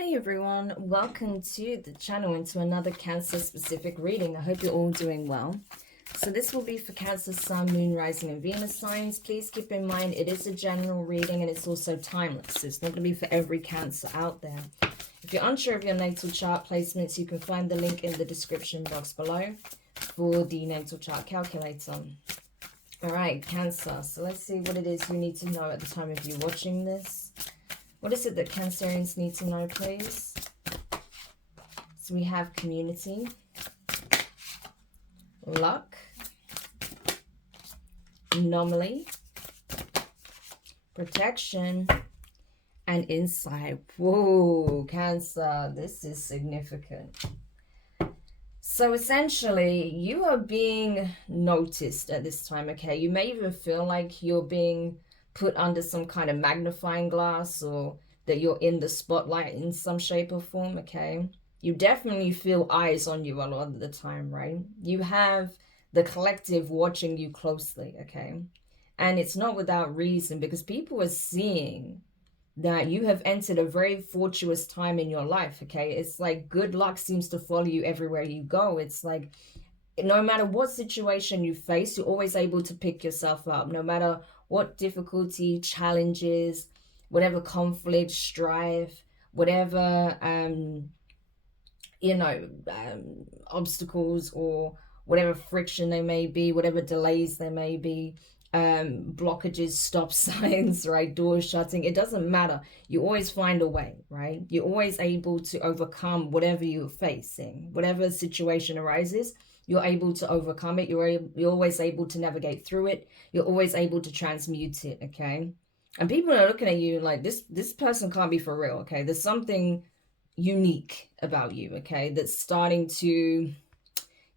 Hey everyone, welcome to the channel and to another Cancer specific reading. I hope you're all doing well. So this will be for Cancer, Sun, Moon, Rising and Venus signs. Please keep in mind it is a general reading and it's also timeless. It's not going to be for every Cancer out there. If you're unsure of your natal chart placements, you can find the link in the description box below for the natal chart calculator. Alright, Cancer. So let's see what it is you need to know at the time of you watching this. What is it that Cancerians need to know, please? So we have community, luck, anomaly, protection, and insight. Whoa, Cancer, this is significant. So essentially, you are being noticed at this time, okay? You may even feel like you're being put under some kind of magnifying glass, or that you're in the spotlight in some shape or form, okay? You definitely feel eyes on you a lot of the time, right? You have the collective watching you closely, okay? And it's not without reason, because people are seeing that you have entered a very fortuitous time in your life, okay? It's like good luck seems to follow you everywhere you go. It's like no matter what situation you face, you're always able to pick yourself up. No matter what difficulty, challenges, whatever conflict, strife, whatever, obstacles or whatever friction there may be, whatever delays there may be, blockages, stop signs, right, doors shutting, it doesn't matter. You always find a way, right? You're always able to overcome whatever you're facing, whatever situation arises. You're able to overcome it. You're always able to navigate through it. You're always able to transmute it, okay? And people are looking at you like, this person can't be for real, okay? There's something unique about you, okay? That's starting to,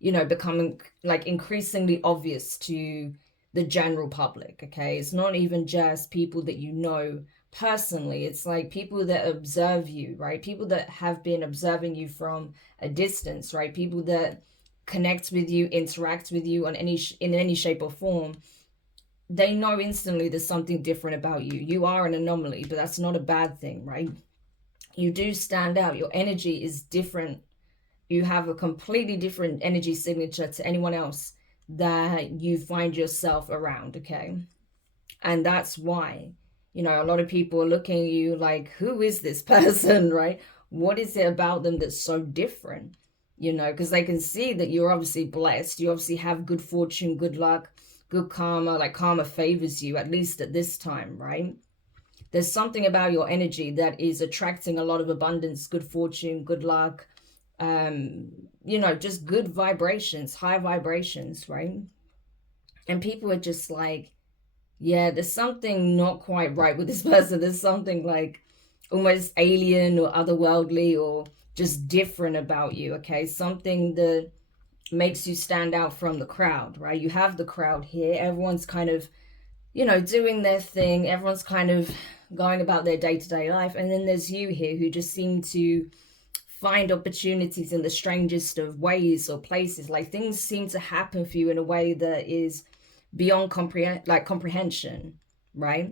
become like increasingly obvious to the general public, okay? It's not even just people that you know personally. It's like people that observe you, right? People that have been observing you from a distance, right? People that connect with you, interact with you in any shape or form. They know instantly there's something different about you. You are an anomaly, but that's not a bad thing, right? You do stand out. Your energy is different. You have a completely different energy signature to anyone else that you find yourself around, okay? And that's why, a lot of people are looking at you like, who is this person, right? What is it about them that's so different? Because they can see that you're obviously blessed. You obviously have good fortune, good luck, good karma, like karma favors you, at least at this time, right? There's something about your energy that is attracting a lot of abundance, good fortune, good luck, just good vibrations, high vibrations, right? And people are just like, yeah, there's something not quite right with this person. There's something like almost alien or otherworldly or just different about you, okay? Something that makes you stand out from the crowd, right? You have the crowd here. Everyone's kind of, doing their thing. Everyone's kind of going about their day-to-day life. And then there's you here who just seem to find opportunities in the strangest of ways or places. Like things seem to happen for you in a way that is beyond comprehension, right?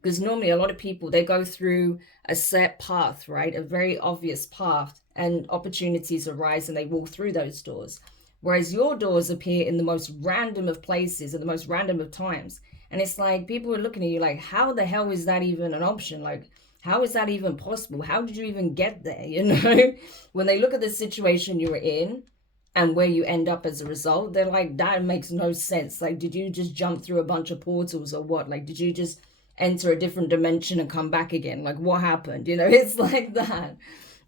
Because normally a lot of people, they go through a set path, right? A very obvious path, and opportunities arise and they walk through those doors. Whereas your doors appear in the most random of places at the most random of times. And it's like people are looking at you like, how the hell is that even an option? Like, how is that even possible? How did you even get there? When they look at the situation you were in and where you end up as a result, they're like, that makes no sense. Like, did you just jump through a bunch of portals or what? Like, did you just enter a different dimension and come back again? Like, what happened? It's like that,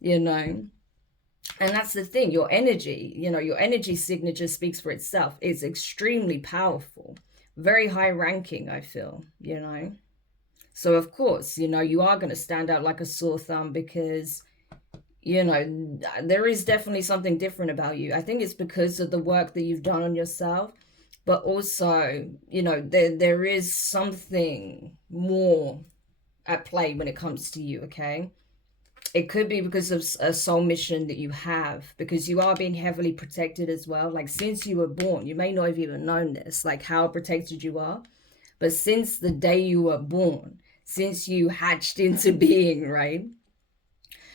and that's the thing. Your energy, your energy signature speaks for itself. It's extremely powerful, very high ranking, I feel. So of course, you are going to stand out like a sore thumb, because there is definitely something different about you. I think it's because of the work that you've done on yourself, but also, there is something more at play when it comes to you, okay? It could be because of a soul mission that you have, because you are being heavily protected as well. Like since you were born, you may not have even known this, like how protected you are. But since the day you were born, since you hatched into being, right?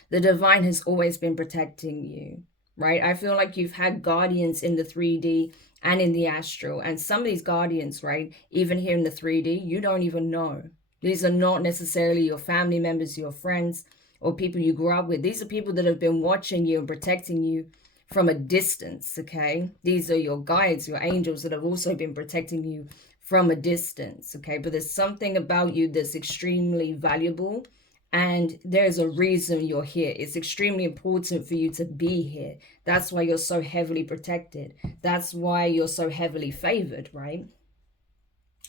the divine has always been protecting you, right? I feel like you've had guardians in the 3D and in the astral. And some of these guardians, right, even here in the 3D, you don't even know. These are not necessarily your family members, your friends, or people you grew up with. These are people that have been watching you and protecting you from a distance, okay? These are your guides, your angels that have also been protecting you from a distance, okay? But there's something about you that's extremely valuable, and there's a reason you're here. It's extremely important for you to be here. That's why you're so heavily protected. That's why you're so heavily favored, right?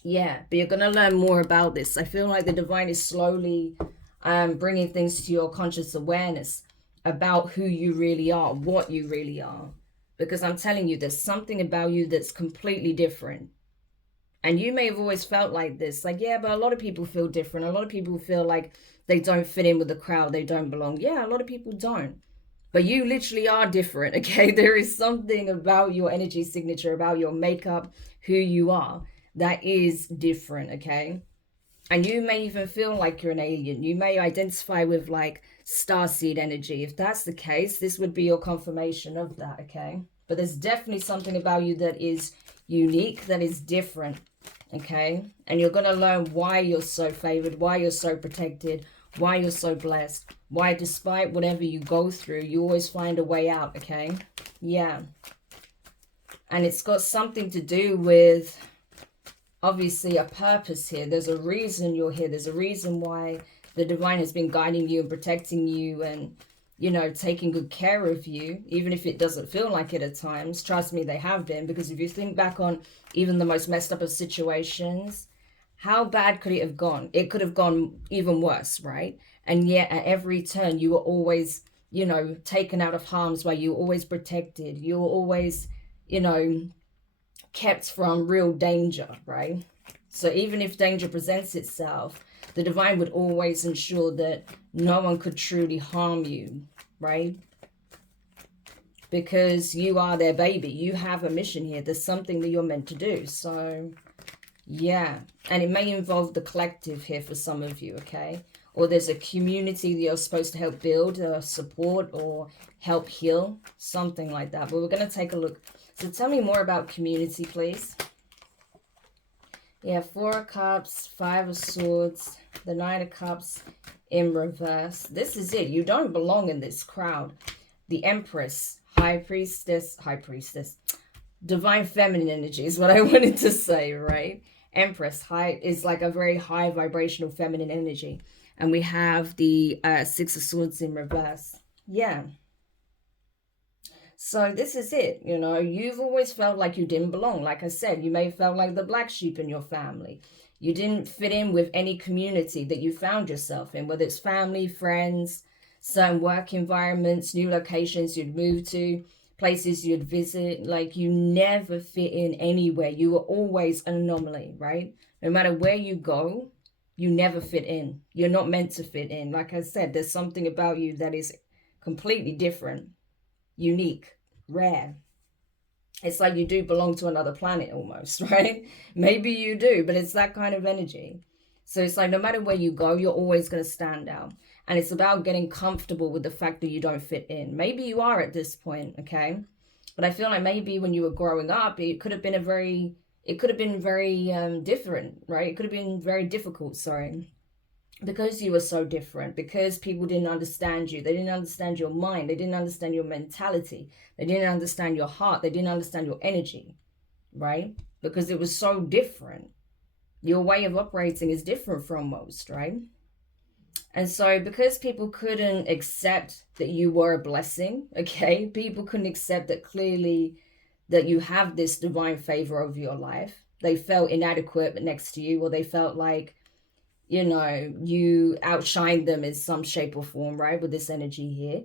Yeah, but you're going to learn more about this. I feel like the divine is slowly bringing things to your conscious awareness about who you really are, what you really are. Because I'm telling you, there's something about you that's completely different. And you may have always felt like this. Like, yeah, but a lot of people feel different. A lot of people feel like they don't fit in with the crowd. They don't belong. Yeah, a lot of people don't. But you literally are different, okay? There is something about your energy signature, about your makeup, who you are, that is different, okay? And you may even feel like you're an alien. You may identify with like starseed energy. If that's the case, this would be your confirmation of that, okay? But there's definitely something about you that is unique, that is different, okay? And you're going to learn why you're so favored, why you're so protected, why you're so blessed, why despite whatever you go through, you always find a way out, okay? Yeah. And it's got something to do with, obviously, a purpose here. There's a reason you're here. There's a reason why the divine has been guiding you and protecting you and, you know, taking good care of you, even if it doesn't feel like it at times. Trust me, they have been. Because if you think back on even the most messed up of situations, how bad could it have gone? It could have gone even worse, right? And yet at every turn, you were always, you know, taken out of harm's way. You were always protected. You were always, you know, kept from real danger, right? So even if danger presents itself, the divine would always ensure that no one could truly harm you, right? Because you are their baby. You have a mission here. There's something that you're meant to do. So yeah, and it may involve the collective here for some of you, okay? Or there's a community that you're supposed to help build, support, or help heal, something like that. But we're going to take a look. So tell me more about community, please. Yeah, 4 of Cups, 5 of Swords, the 9 of Cups in reverse. This is it. You don't belong in this crowd. The Empress, High Priestess, Divine Feminine energy is what I wanted to say, right? Empress, high, is like a very high vibrational feminine energy. And we have the 6 of Swords in reverse. Yeah. So this is it, you know, you've always felt like you didn't belong. Like I said, you may have felt like the black sheep in your family. You didn't fit in with any community that you found yourself in, whether it's family, friends, certain work environments, new locations you'd move to, places you'd visit. Like you never fit in anywhere. You were always an anomaly, right? No matter where you go, you never fit in. You're not meant to fit in. Like I said, there's something about you that is completely different, unique, rare. It's like you do belong to another planet almost, right? Maybe you do, but it's that kind of energy. So it's like no matter where you go, you're always going to stand out. And it's about getting comfortable with the fact that you don't fit in. Maybe you are at this point, okay? But I feel like maybe when you were growing up, it could have been very different, right? It could have been very difficult, sorry. Because you were so different, because people didn't understand you, they didn't understand your mind, they didn't understand your mentality, they didn't understand your heart, they didn't understand your energy, right? Because it was so different. Your way of operating is different from most, right? And so because people couldn't accept that you were a blessing, okay, people couldn't accept that clearly that you have this divine favor over your life. They felt inadequate next to you, or they felt like, you know, you outshined them in some shape or form, right? With this energy here.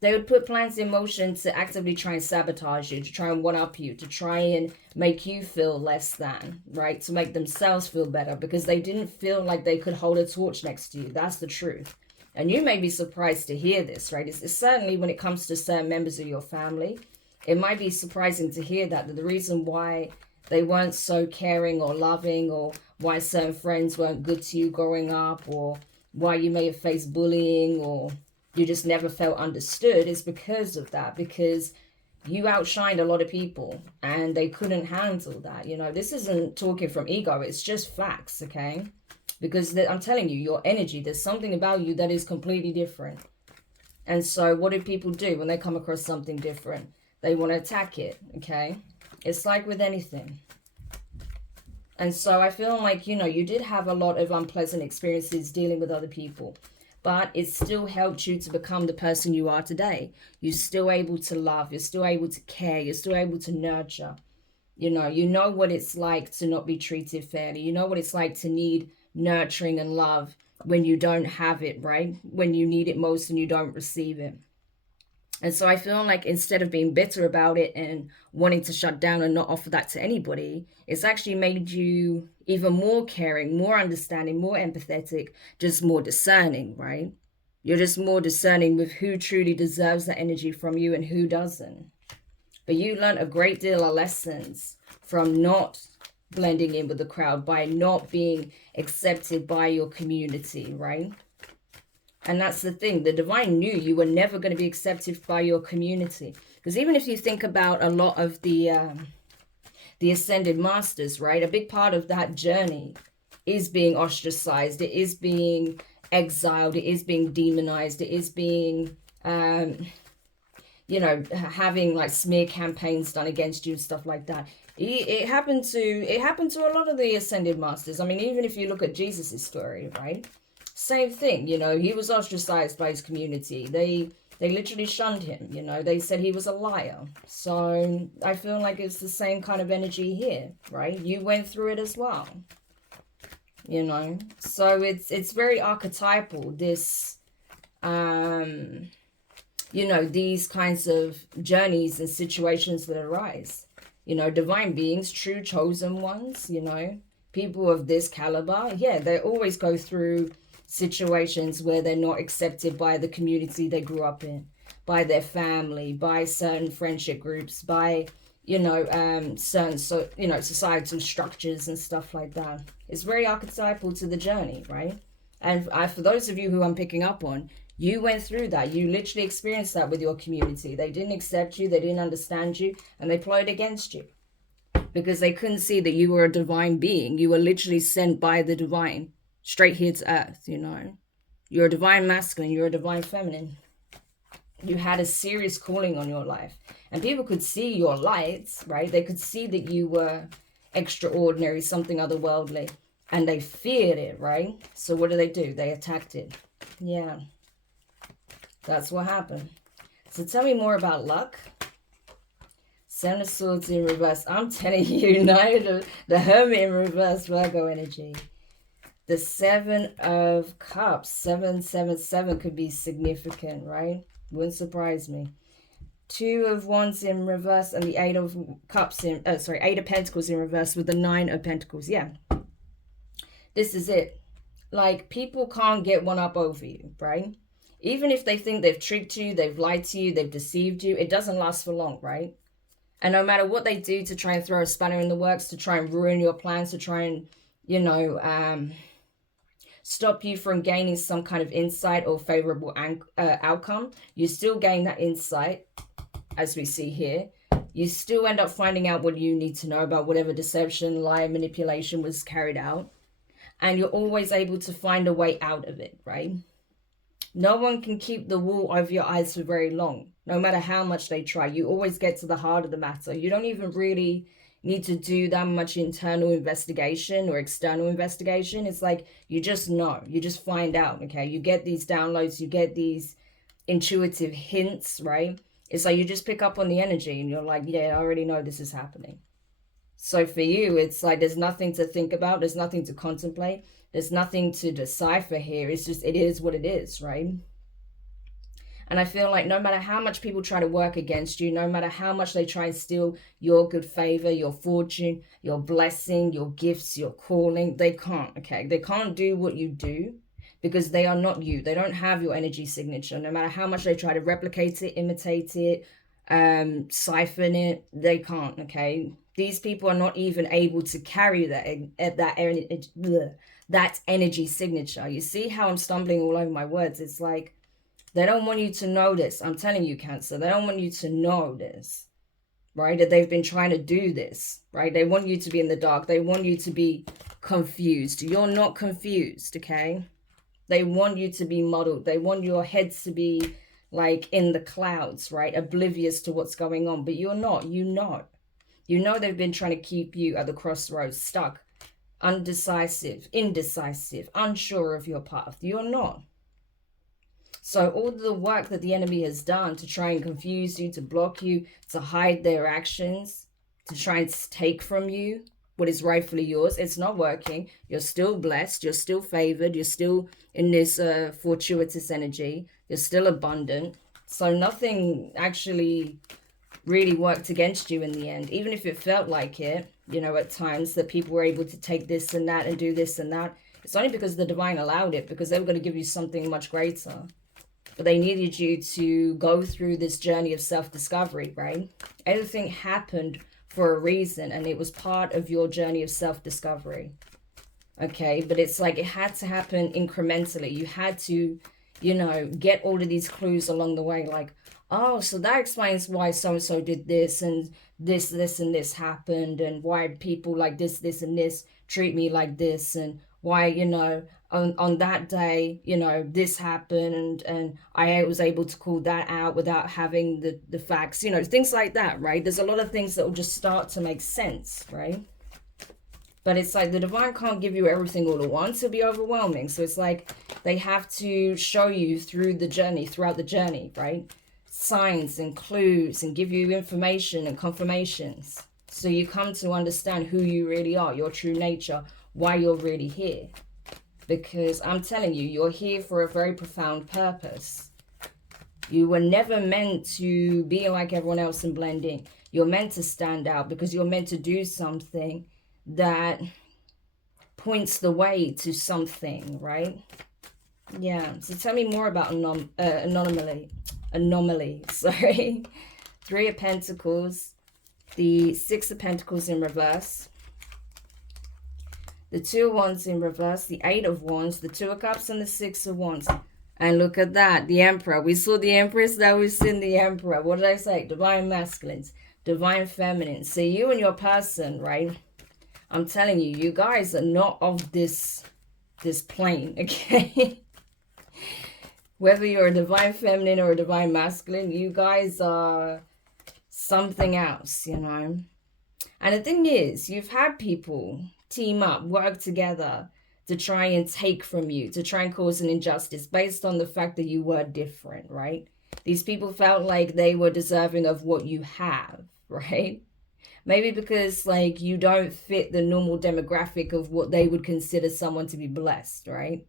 They would put plans in motion to actively try and sabotage you, to try and one-up you, to try and make you feel less than, right? To make themselves feel better because they didn't feel like they could hold a torch next to you. That's the truth. And you may be surprised to hear this, right? It's certainly when it comes to certain members of your family, it might be surprising to hear that the reason why they weren't so caring or loving, or why certain friends weren't good to you growing up, or why you may have faced bullying, or you just never felt understood, is because of that, because you outshined a lot of people and they couldn't handle that. You know, this isn't talking from ego, it's just facts, okay? Because I'm telling you, your energy, there's something about you that is completely different. And so what do people do when they come across something different? They want to attack it, okay? It's like with anything. And so I feel like, you know, you did have a lot of unpleasant experiences dealing with other people, but it still helped you to become the person you are today. You're still able to love. You're still able to care. You're still able to nurture. You know what it's like to not be treated fairly. You know what it's like to need nurturing and love when you don't have it, right? When you need it most and you don't receive it. And so I feel like instead of being bitter about it and wanting to shut down and not offer that to anybody, it's actually made you even more caring, more understanding, more empathetic, just more discerning, right? You're just more discerning with who truly deserves that energy from you and who doesn't. But you learned a great deal of lessons from not blending in with the crowd, by not being accepted by your community, right? And that's the thing. The divine knew you were never going to be accepted by your community. Because even if you think about a lot of the ascended masters, right? A big part of that journey is being ostracized. It is being exiled. It is being demonized. It is being, you know, having like smear campaigns done against you and stuff like that. It happened to a lot of the ascended masters. I mean, even if you look at Jesus's story, right? Same thing, you know, he was ostracized by his community. They literally shunned him, you know. They said he was a liar. So I feel like it's the same kind of energy here, right? You went through it as well, you know. So it's very archetypal, this, you know, these kinds of journeys and situations that arise. You know, divine beings, true chosen ones, you know, people of this caliber, yeah, they always go through situations where they're not accepted by the community they grew up in, by their family, by certain friendship groups, by, you know, certain, so, you know, societal structures and stuff like that. It's very archetypal to the journey, right? And for those of you who I'm picking up on, you went through that. You literally experienced that with your community. They didn't accept you, they didn't understand you, and they plotted against you because they couldn't see that you were a divine being. You were literally sent by the divine straight here to earth, you know. You're a divine masculine, you're a divine feminine. You had a serious calling on your life. And people could see your lights, right? They could see that you were extraordinary, something otherworldly. And they feared it, right? So what do? They attacked it. Yeah. That's what happened. So tell me more about luck. Seven of Swords in reverse. I'm telling you, the Hermit in reverse, Virgo energy. The Seven of Cups, 777 could be significant, right? Wouldn't surprise me. Two of Wands in reverse and the Eight of Cups in, Eight of Pentacles in reverse with the Nine of Pentacles. Yeah. This is it. Like, people can't get one up over you, right? Even if they think they've tricked you, they've lied to you, they've deceived you, it doesn't last for long, right? And no matter what they do to try and throw a spanner in the works, to try and ruin your plans, to try and, you know, stop you from gaining some kind of insight or favorable outcome, you still gain that insight, as we see here. You still end up finding out what you need to know about whatever deception, lie, manipulation was carried out. And you're always able to find a way out of it, right? No one can keep the wool over your eyes for very long, no matter how much they try. You always get to the heart of the matter. You don't even really need to do that much internal investigation or external investigation. It's like you just know, you just find out, okay? You get these downloads, you get these intuitive hints, right? It's like you just pick up on the energy and you're like, yeah, I already know this is happening. So for you, it's like there's nothing to think about, there's nothing to contemplate, there's nothing to decipher here. It's just, it is what it is, right? And I feel like no matter how much people try to work against you, no matter how much they try and steal your good favor, your fortune, your blessing, your gifts, your calling, they can't, okay? They can't do what you do because they are not you. They don't have your energy signature. No matter how much they try to replicate it, imitate it, siphon it, they can't, okay? These people are not even able to carry that energy signature. You see how I'm stumbling all over my words? It's like They don't want you to know this. I'm telling you, Cancer, they don't want you to know this, right? That they've been trying to do this, right? They want you to be in the dark. They want you to be confused. You're not confused, okay? They want you to be muddled. They want your heads to be like in the clouds, right? Oblivious to what's going on. But you're not. You know. You know they've been trying to keep you at the crossroads, stuck, undecisive, indecisive, unsure of your path. You're not. So all the work that the enemy has done to try and confuse you, to block you, to hide their actions, to try and take from you what is rightfully yours, it's not working. You're still blessed. You're still favored. You're still in this fortuitous energy. You're still abundant. So nothing actually really worked against you in the end, even if it felt like it, you know, at times that people were able to take this and that and do this and that. It's only because the divine allowed it, because they were going to give you something much greater. But they needed you to go through this journey of self-discovery, right? Everything happened for a reason, and it was part of your journey of self-discovery. Okay, but it's like it had to happen incrementally. You had to, you know, get all of these clues along the way, like, oh, so that explains why so-and-so did this, and this, and this happened, and why people like this, and this treat me like this, and why, you know, on that day, you know, this happened, and I was able to call that out without having the facts, you know, things like that, right? There's a lot of things that will just start to make sense, right? But it's like the divine can't give you everything all at once. It'll be overwhelming. So it's like they have to show you throughout the journey, right? Signs and clues, and give you information and confirmations. So you come to understand who you really are, your true nature, why you're really here. Because I'm telling you, you're here for a very profound purpose. You were never meant to be like everyone else and blend in. You're meant to stand out, because you're meant to do something that points the way to something, right? Yeah, so tell me more about anomaly, sorry. 3 of Pentacles, the 6 of Pentacles in reverse, the 2 of Wands in reverse, the 8 of Wands, the 2 of Cups, and the 6 of Wands. And look at that, the Emperor. We saw the Empress, now we've seen the Emperor. What did I say? Divine masculines, divine feminines. So you and your person, right? I'm telling you, you guys are not of this plane, okay? Whether you're a divine feminine or a divine masculine, you guys are something else, you know? And the thing is, you've had people team up, work together to try and take from you, to try and cause an injustice based on the fact that you were different, right? These people felt like they were deserving of what you have, right? Maybe because like you don't fit the normal demographic of what they would consider someone to be blessed, right?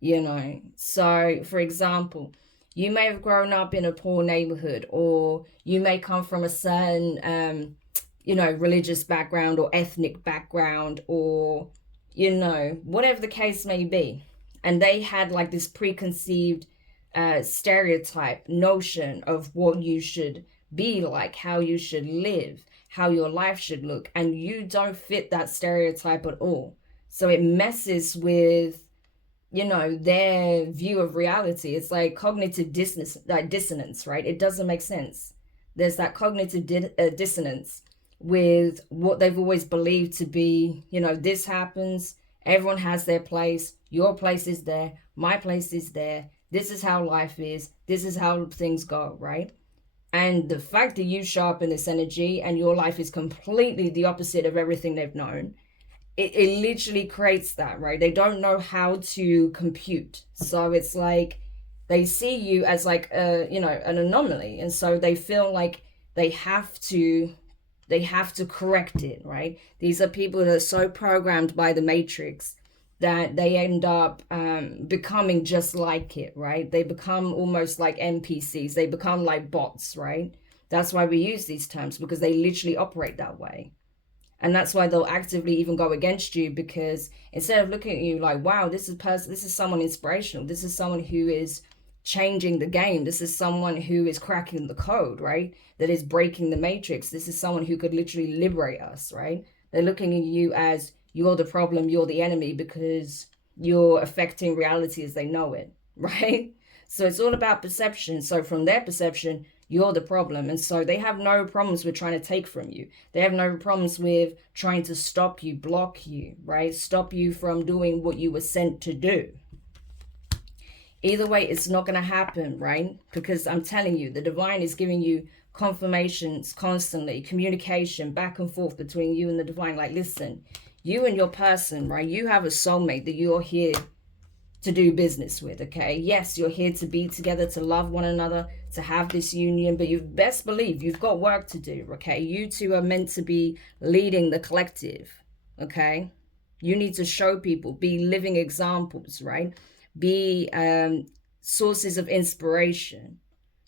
You know, so for example, you may have grown up in a poor neighborhood, or you may come from a certain, you know, religious background or ethnic background, or, you know, whatever the case may be. And they had like this preconceived stereotype notion of what you should be like, how you should live, how your life should look, and you don't fit that stereotype at all. So it messes with, you know, their view of reality. It's like cognitive dissonance, right? It doesn't make sense. There's that cognitive dissonance with what they've always believed to be, you know, this happens, everyone has their place, your place is there, my place is there, this is how life is, this is how things go, right? And the fact that you show up in this energy and your life is completely the opposite of everything they've known, it literally creates that, right? They don't know how to compute. So it's like they see you as like you know, an anomaly, and so they feel like they have to correct it, right? These are people that are so programmed by the matrix that they end up becoming just like it, right? They become almost like NPCs. They become like bots, right? That's why we use these terms, because they literally operate that way. And that's why they'll actively even go against you, because instead of looking at you like, wow, this is someone inspirational, this is someone who is changing the game, this is someone who is cracking the code, right? That is breaking the matrix. This is someone who could literally liberate us, right? They're looking at you as you're the problem, you're the enemy, because you're affecting reality as they know it, right? So it's all about perception. So from their perception, you're the problem. And so they have no problems with trying to take from you. They have no problems with trying to stop you, block you, right? Stop you from doing what you were sent to do. Either way, it's not going to happen, right? Because I'm telling you, the divine is giving you confirmations constantly, communication back and forth between you and the divine. Like, listen, you and your person, right? You have a soulmate that you're here to do business with, okay? Yes, you're here to be together, to love one another, to have this union, but you best believe you've got work to do, okay? You two are meant to be leading the collective, okay? You need to show people, be living examples, right? Be sources of inspiration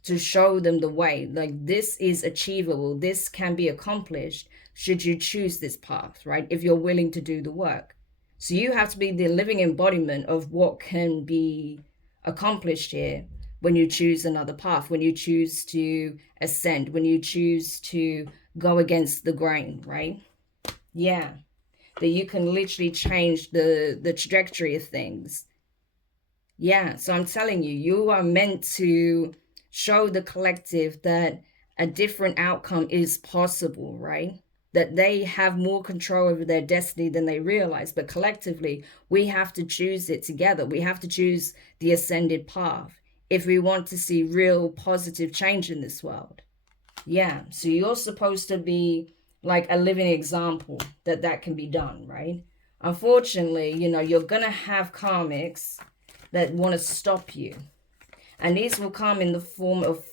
to show them the way. Like, this is achievable. This can be accomplished should you choose this path, right? If you're willing to do the work. So you have to be the living embodiment of what can be accomplished here when you choose another path, when you choose to ascend, when you choose to go against the grain, right? Yeah, that you can literally change the trajectory of things. Yeah, so I'm telling you, you are meant to show the collective that a different outcome is possible, right? That they have more control over their destiny than they realize. But collectively, we have to choose it together. We have to choose the ascended path if we want to see real positive change in this world. Yeah, so you're supposed to be like a living example that can be done, right? Unfortunately, you know, you're going to have karmics that want to stop you. And these will come in the form of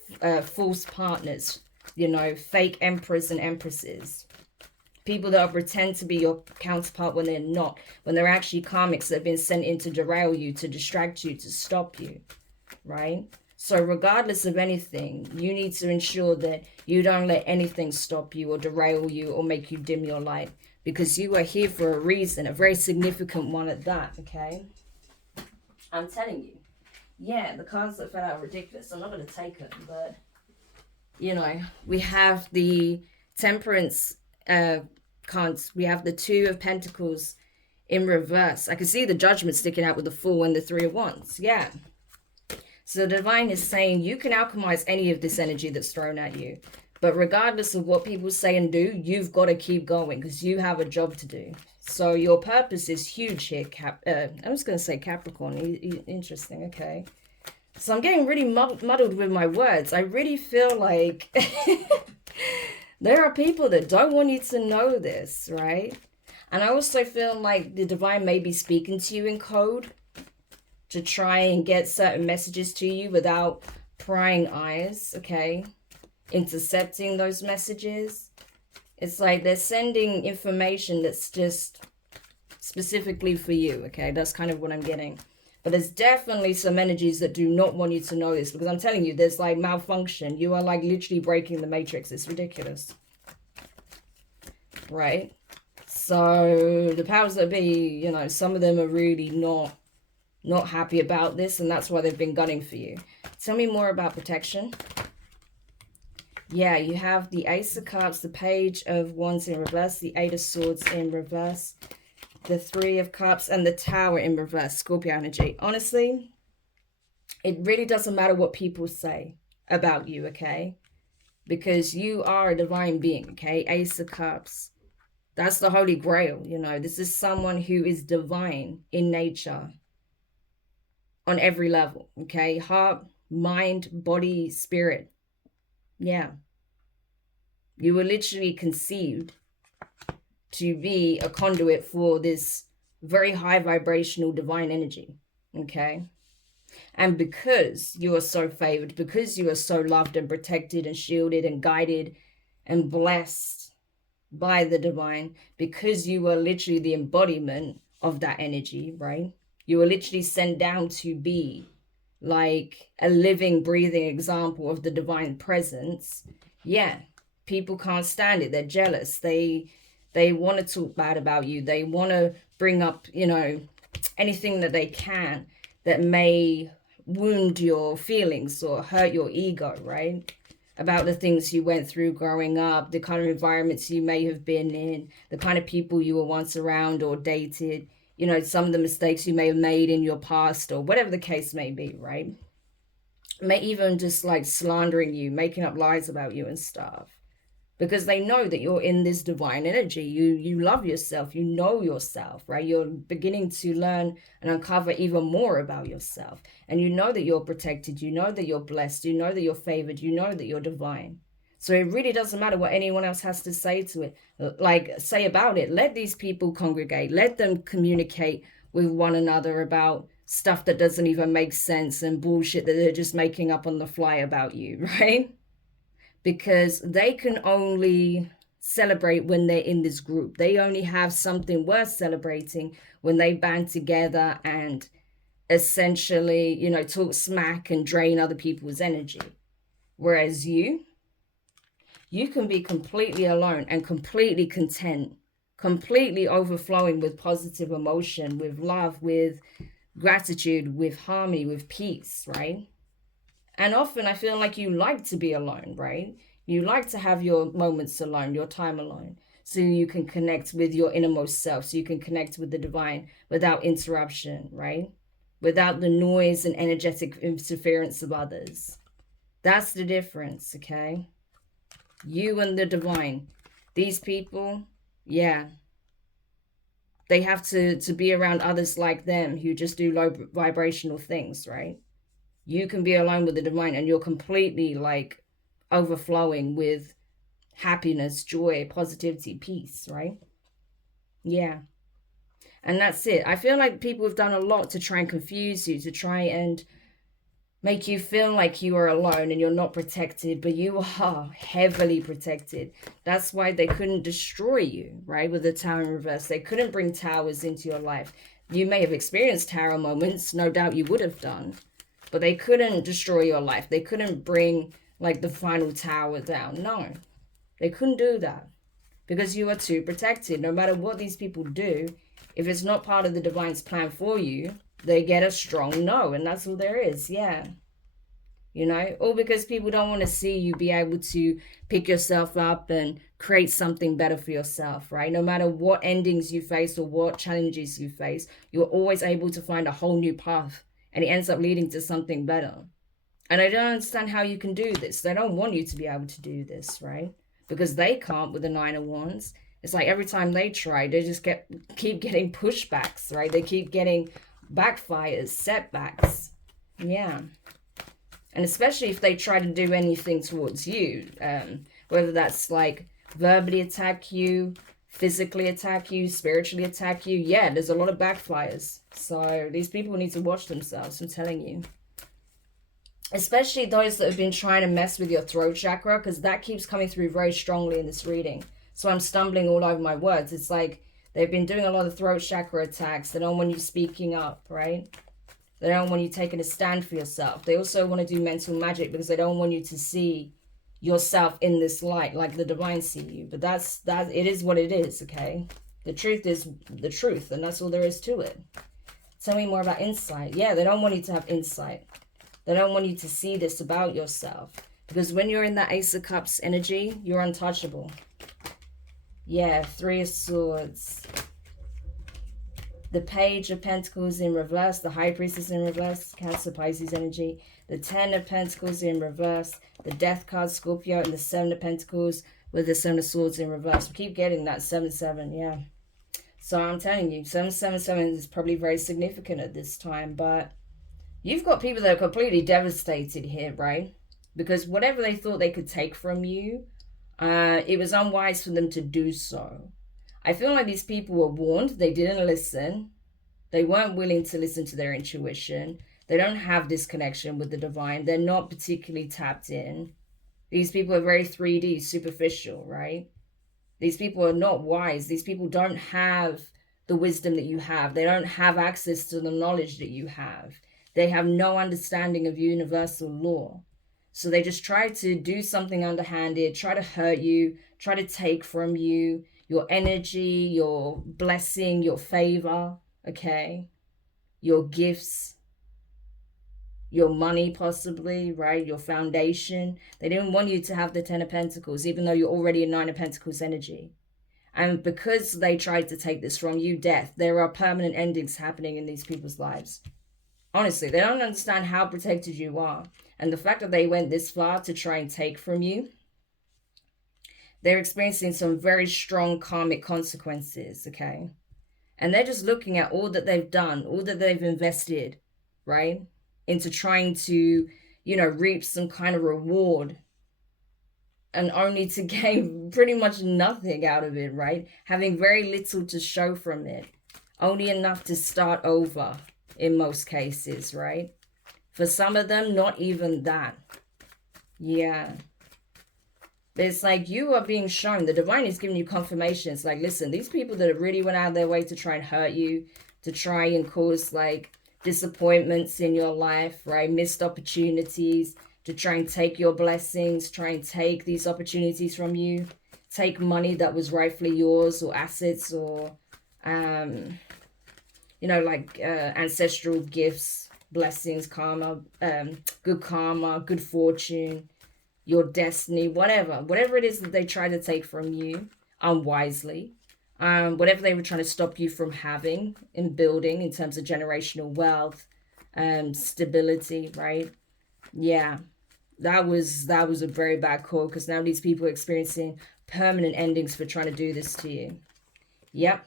false partners, you know, fake emperors and empresses. People that pretend to be your counterpart when they're not, when they're actually karmics that have been sent in to derail you, to distract you, to stop you, right? So regardless of anything, you need to ensure that you don't let anything stop you or derail you or make you dim your light, because you are here for a reason, a very significant one at that, okay? I'm telling you. Yeah, the cards that fell out are ridiculous. I'm not going to take them, but, you know, we have the Temperance cards. We have the Two of Pentacles in reverse. I can see the Judgment sticking out with the Fool and the Three of Wands. Yeah. So the divine is saying you can alchemize any of this energy that's thrown at you. But regardless of what people say and do, you've got to keep going because you have a job to do. So your purpose is huge here, I'm just going to say Capricorn. Interesting, okay. So I'm getting really muddled with my words. I really feel like there are people that don't want you to know this, right? And I also feel like the divine may be speaking to you in code to try and get certain messages to you without prying eyes, okay? Intercepting those messages. It's like they're sending information that's just specifically for you, okay? That's kind of what I'm getting. But there's definitely some energies that do not want you to know this, because I'm telling you, there's like malfunction. You are like literally breaking the matrix. It's ridiculous. Right? So the powers that be, you know, some of them are really not happy about this, and that's why they've been gunning for you. Tell me more about protection. Yeah, you have the Ace of Cups, the Page of Wands in reverse, the Eight of Swords in reverse, the Three of Cups, and the Tower in reverse, Scorpio energy. Honestly, it really doesn't matter what people say about you, okay? Because you are a divine being, okay? Ace of Cups. That's the Holy Grail, you know. This is someone who is divine in nature on every level, okay? Heart, mind, body, spirit. Yeah. You were literally conceived to be a conduit for this very high vibrational divine energy, okay? And because you are so favored, because you are so loved and protected and shielded and guided and blessed by the divine, because you are literally the embodiment of that energy, right? You were literally sent down to be like a living, breathing example of the divine presence. Yeah, people can't stand it. They're jealous. They want to talk bad about you. They want to bring up, you know, anything that they can that may wound your feelings or hurt your ego, right? About the things you went through growing up, the kind of environments you may have been in, the kind of people you were once around or dated, you know, some of the mistakes you may have made in your past or whatever the case may be, right? may even just like slandering you, making up lies about you and stuff, because they know that you're in this divine energy. You love yourself, you know yourself, right? You're beginning to learn and uncover even more about yourself, and you know that you're protected, you know that you're blessed, you know that you're favored, you know that you're divine. So it really doesn't matter what anyone else has to say to it, like say about it. Let these people congregate, let them communicate with one another about stuff that doesn't even make sense and bullshit that they're just making up on the fly about you, right? Because they can only celebrate when they're in this group. They only have something worth celebrating when they band together and essentially, you know, talk smack and drain other people's energy. Whereas you can be completely alone and completely content, completely overflowing with positive emotion, with love, with gratitude, with harmony, with peace, right? And often I feel like you like to be alone, right? You like to have your moments alone, your time alone, so you can connect with your innermost self, so you can connect with the divine without interruption, right? Without the noise and energetic interference of others. That's the difference, okay? You and the divine. These people, yeah, they have to be around others like them who just do low vibrational things, right? You can be alone with the divine and you're completely like overflowing with happiness, joy, positivity, peace, right? Yeah. And that's it. I feel like people have done a lot to try and confuse you, to try and make you feel like you are alone and you're not protected, but you are heavily protected. That's why they couldn't destroy you, right? With the Tower in reverse. They couldn't bring towers into your life. You may have experienced tower moments, no doubt you would have done, but they couldn't destroy your life. They couldn't bring like the final tower down. No, they couldn't do that because you are too protected. No matter what these people do, if it's not part of the divine's plan for you, they get a strong no, and that's all there is. Yeah. You know, all because people don't want to see you be able to pick yourself up and create something better for yourself, right? No matter what endings you face or what challenges you face, you're always able to find a whole new path, and it ends up leading to something better. And I don't understand how you can do this. They don't want you to be able to do this, right? Because they can't with the Nine of Wands. It's like every time they try, they just keep getting pushbacks, right? They keep getting backfires, setbacks. Yeah. And especially if they try to do anything towards you, whether that's like verbally attack you, physically attack you, spiritually attack you. Yeah, there's a lot of backfires. So these people need to watch themselves, I'm telling you. Especially those that have been trying to mess with your throat chakra, because that keeps coming through very strongly in this reading. So I'm stumbling all over my words. It's like they've been doing a lot of throat chakra attacks. They don't want you speaking up, right? They don't want you taking a stand for yourself. They also want to do mental magic because they don't want you to see yourself in this light like the divine see you. But that it is what it is, okay? The truth is the truth, and that's all there is to it. Tell me more about insight. Yeah, they don't want you to have insight. They don't want you to see this about yourself. Because when you're in that Ace of Cups energy, you're untouchable. Yeah, Three of Swords. The Page of Pentacles in reverse, the High Priestess in reverse, Cancer, Pisces energy. The Ten of Pentacles in reverse, the Death card, Scorpio, and the Seven of Pentacles with the Seven of Swords in reverse. We keep getting that 7-7, yeah. So I'm telling you, 7-7-7 is probably very significant at this time, but you've got people that are completely devastated here, right? Because whatever they thought they could take from you, it was unwise for them to do so. I feel like these people were warned. They didn't listen. They weren't willing to listen to their intuition. They don't have this connection with the divine. They're not particularly tapped in. These people are very 3D, superficial, right? These people are not wise. These people don't have the wisdom that you have. They don't have access to the knowledge that you have. They have no understanding of universal law. So they just try to do something underhanded, try to hurt you, try to take from you your energy, your blessing, your favor, okay? Your gifts, your money possibly, right? Your foundation. They didn't want you to have the Ten of Pentacles, even though you're already a Nine of Pentacles energy. And because they tried to take this from you, death, there are permanent endings happening in these people's lives. Honestly, they don't understand how protected you are. And the fact that they went this far to try and take from you, they're experiencing some very strong karmic consequences, okay? And they're just looking at all that they've done, all that they've invested, right? Into trying to, reap some kind of reward, and only to gain pretty much nothing out of it, right? Having very little to show from it. Only enough to start over in most cases, right? For some of them, not even that. Yeah. But it's like you are being shown, the divine is giving you confirmation. It's like, listen, these people that really went out of their way to try and hurt you, to try and cause like disappointments in your life, right? Missed opportunities, to try and take your blessings, try and take these opportunities from you, take money that was rightfully yours, or assets, or, ancestral gifts, blessings, karma, good fortune, your destiny, whatever it is that they try to take from you unwisely, whatever they were trying to stop you from having and building in terms of generational wealth, stability, right? Yeah. That was a very bad call, because now these people are experiencing permanent endings for trying to do this to you. Yep.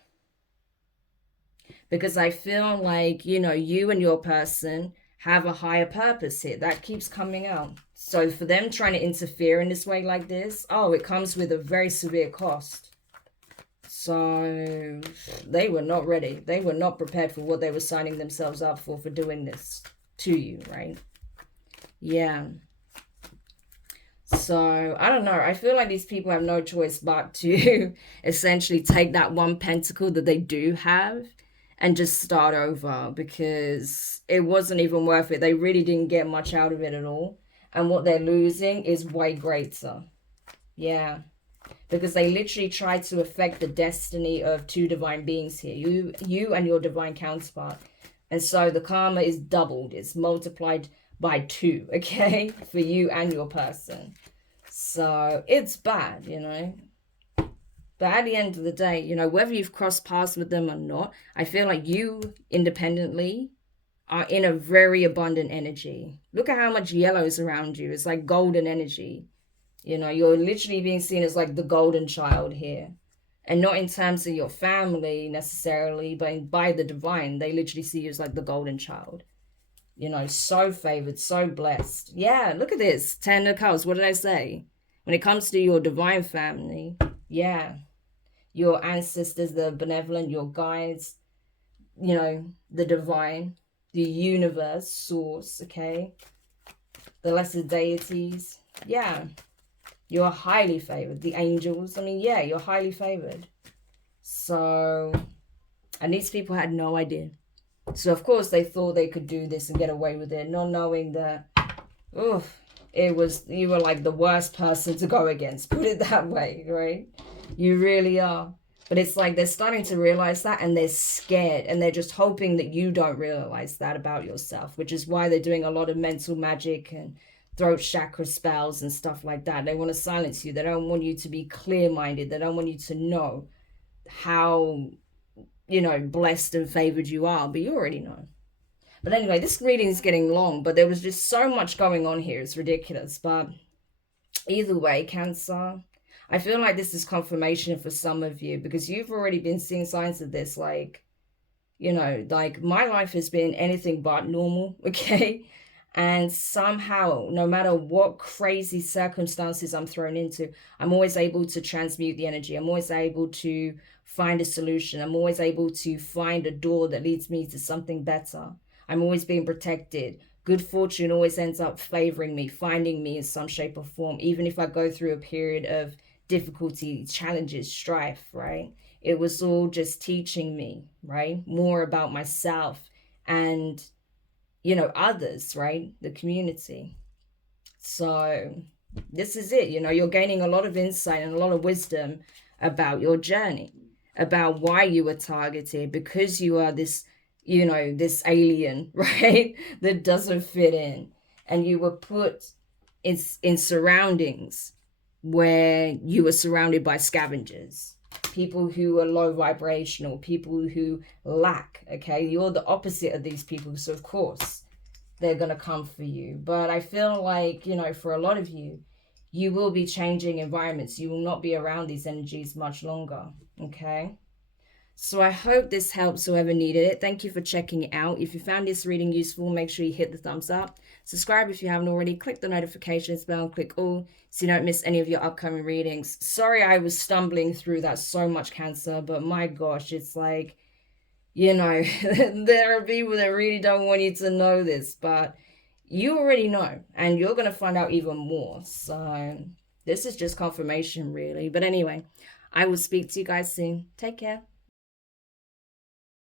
Because I feel like, you and your person have a higher purpose here. That keeps coming out. So for them trying to interfere in this way like this, it comes with a very severe cost. So they were not ready. They were not prepared for what they were signing themselves up for doing this to you, right? Yeah. So, I don't know. I feel like these people have no choice but to essentially take that one pentacle that they do have and just start over, because it wasn't even worth it. They really didn't get much out of it at all. And what they're losing is way greater. Yeah. Because they literally tried to affect the destiny of two divine beings here. You and your divine counterpart. And so the karma is doubled. It's multiplied by 2, okay? For you and your person. So it's bad, But at the end of the day, whether you've crossed paths with them or not, I feel like you independently are in a very abundant energy. Look at how much yellow is around you. It's like golden energy. You're literally being seen as like the golden child here. And not in terms of your family necessarily, but by the divine. They literally see you as like the golden child. So favored, so blessed. Yeah, look at this. 10 of Cups. What did I say? When it comes to your divine family, yeah. Your ancestors, the benevolent, your guides, the divine, the universe, source, okay? The lesser deities. Yeah. You're highly favored. The angels. Yeah, you're highly favored. So, and these people had no idea. So, of course, they thought they could do this and get away with it, not knowing that, you were like the worst person to go against. Put it that way, right? You really are. But it's like they're starting to realize that, and they're scared, and they're just hoping that you don't realize that about yourself, which is why they're doing a lot of mental magic and throat chakra spells and stuff like that. They want to silence you. They don't want you to be clear-minded. They don't want you to know how blessed and favored you are, but you already know. But anyway, this reading is getting long, but there was just so much going on here. It's ridiculous. But either way, Cancer, I feel like this is confirmation for some of you, because you've already been seeing signs of this. Like, like my life has been anything but normal, okay? And somehow, no matter what crazy circumstances I'm thrown into, I'm always able to transmute the energy. I'm always able to find a solution. I'm always able to find a door that leads me to something better. I'm always being protected. Good fortune always ends up favoring me, finding me in some shape or form, even if I go through a period of difficulty, challenges, strife, right? It was all just teaching me, right? More about myself and others, right? The community. So this is it. You're gaining a lot of insight and a lot of wisdom about your journey, about why you were targeted, because you are this, this alien, right? That doesn't fit in. And you were put in surroundings where you were surrounded by scavengers, people who are low vibrational, people who lack, okay? You're the opposite of these people. So of course, they're going to come for you. But I feel like, you know, for a lot of you, you will be changing environments. You will not be around these energies much longer. Okay. So I hope this helps whoever needed it. Thank you for checking it out. If you found this reading useful, make sure you hit the thumbs up. Subscribe if you haven't already. Click the notifications bell and click all so you don't miss any of your upcoming readings. Sorry I was stumbling through that so much, Cancer, but my gosh, it's like, you know, there are people that really don't want you to know this, but you already know, and you're going to find out even more. So this is just confirmation, really. But anyway, I will speak to you guys soon. Take care.